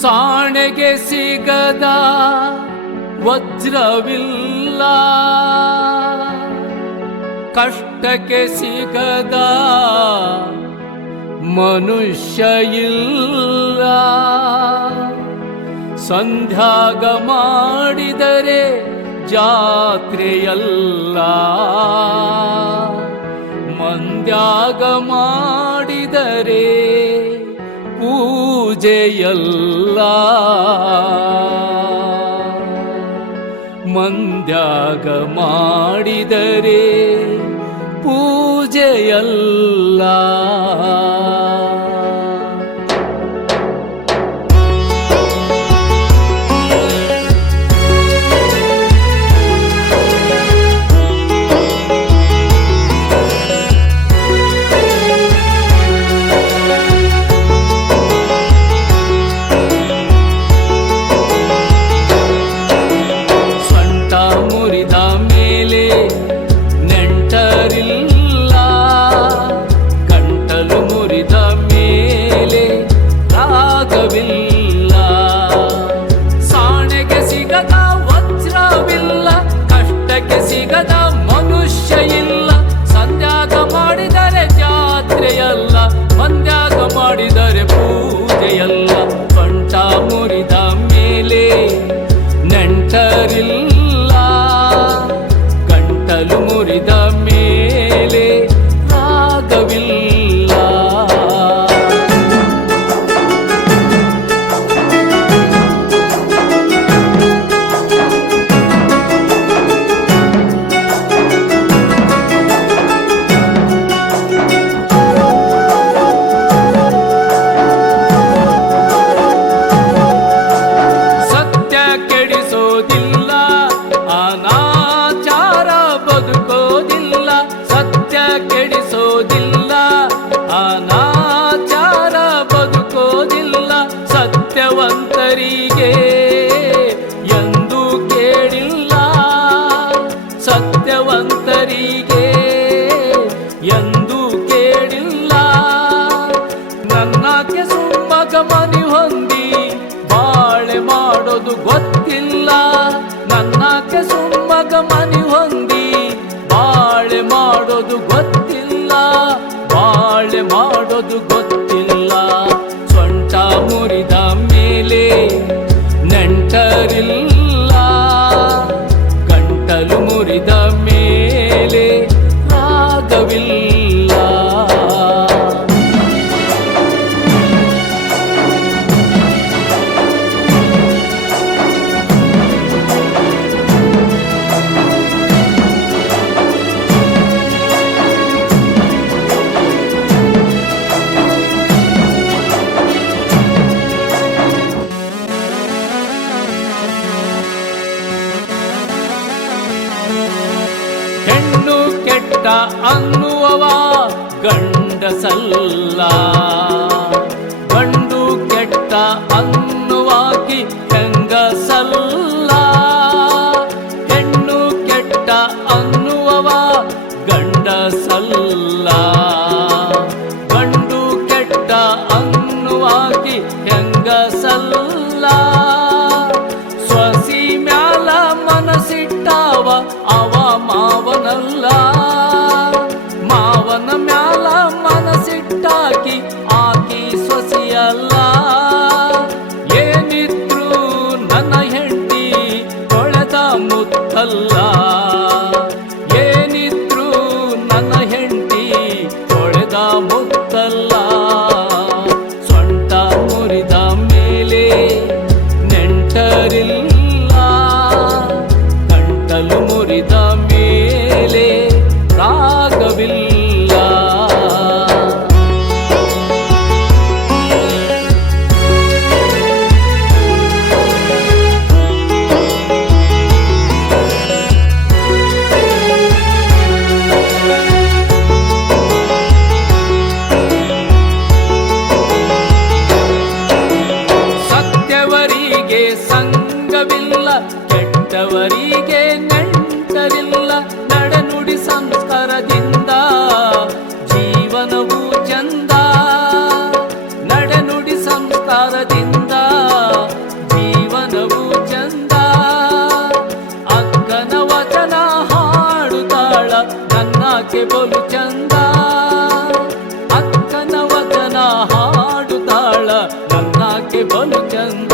ಸಾಣೆಗೆ ಸಿಗದ ವಜ್ರವಿಲ್ಲ, ಕಷ್ಟಕ್ಕೆ ಸಿಗದ ಮನುಷ್ಯ ಇಲ್ಲ. ಸಂಧ್ಯಾಗ ಮಾಡಿದರೆ ಜಾತ್ರೆಯಲ್ಲ, ಮಂದ್ಯಾಗ ಮಾಡಿದರೆ ಪೂಜೆಯಲ್ಲ. ಮಂದ್ಯಾಗ ಮಾಡಿದರೆ ಪೂಜೆಯಲ್ಲ. ಸಿಗದ ಮನುಷ್ಯ ಇಲ್ಲ, ಸಂಧ್ಯಾಗ ಮಾಡಿದರೆ ಜಾತ್ರೆಯಲ್ಲ, ಮಂದ್ಯಾಗ ಮಾಡಿದರೆ ಪೂಜೆಯಲ್ಲ. ಸೊಂಟ ಮುರಿದ ಮೇಲೆ ನೆಂಟರಿಲ್ಲ, ಗಂಟಲು ಮುರಿದ ಮೇಲೆ ರಾಗವಿಲ್ಲ. ಕೆಡಿಸೋದಿಲ್ಲ, ಅನಾಚಾರ ಬದುಕೋದಿಲ್ಲ. ಸತ್ಯ ಕೆಡಿಸೋದಿಲ್ಲ, ಅನಾಚಾರ ಬದುಕೋದಿಲ್ಲ. ಸತ್ಯವಂತರಿಗೆ ಎಂದು ಕೇಳಿಲ್ಲ, ಸತ್ಯವಂತರಿಗೆ ಎಂದು ಕೇಳಿಲ್ಲ. ನನ್ನಕ್ಕೆ ಸುಮ್ಮಗ ಮನಿ ಹೊಂದಿ ಬಾಳೆ ಮಾಡೋದು ಗೊತ್ತಿಲ್ಲ, ನನ್ನಕ್ಕೆ ಸುಮ್ಮಗ ಮನಿ ಹೊಂದಿ ಬಾಳೆ ಮಾಡೋದು ಗೊತ್ತಿಲ್ಲ, ಬಾಳೆ ಮಾಡೋದು ಗೊತ್ತಿಲ್ಲ. ಸೊಂಟ ಮುರಿದ ಮೇಲೆ ನೆಂಟರಿಲ್ಲ, ಗಂಟಲು ಮುರಿದ ಮೇಲೆ ರಾಗವಿಲ್ಲ. ಹೆಣ್ಣು ಕೆಟ್ಟ ಅನ್ನುವವ ಗಂಡಸಲ್ಲ, ಗಂಡು ಕೆಟ್ಟ ಅನ್ನುವಾಗಿ ಹೆಂಗಸಲ್ಲ. ಹೆಣ್ಣು ಕೆಟ್ಟ ಅನ್ನುವವ ಗಂಡಸಲ್ಲ, ಗಂಡು ಕೆಟ್ಟ ಅನ್ನುವಾಗಿ ಹೆಂಗಸಲ್ಲ. ಸ್ವಸಿ ಮ್ಯಾಲ ಮನಸಿಟ್ಟವ ಅವ ಮಾವನಲ್ಲ, ಮಾವನ ಮ್ಯಾಲ ಮನಸಿಟ್ಟಾಕಿ ಆಕಿ ಸೊಸಿಯಲ್ಲ. ಏನಿದ್ರು ನನ್ನ ಹೆಂಡತಿ ತೊಳೆದ ಮುತ್ತಲ್ಲ, ಏನಿದ್ರು ನನ್ನ ಹೆಂಡತಿ ತೊಳೆದ ಮುತ್ತಲ್ಲ. ಸೊಂಟ ಮುರಿದ ಮೇಲೆ ನೆಂಟರಿಲ್ಲ, ಗಂಟಲು ಮುರಿದ ಮೇಲೆ ರಾಗವಿಲ್ಲ. ಸತ್ಯವರಿಗೆ ಸಂಗವಿಲ್ಲ, ಕೆಟ್ಟವರಿಗೆ ನೆಂಟರಿಲ್ಲ. ನಡೆನುಡಿ ಸಂಸ್ಕಾರದಿಂದ ಜೀವನವು ಚಂದ, ನಡೆನುಡಿ ಸಂಸ್ಕಾರದಿಂದ ಆಕೆ ಬಲು ಚಂದ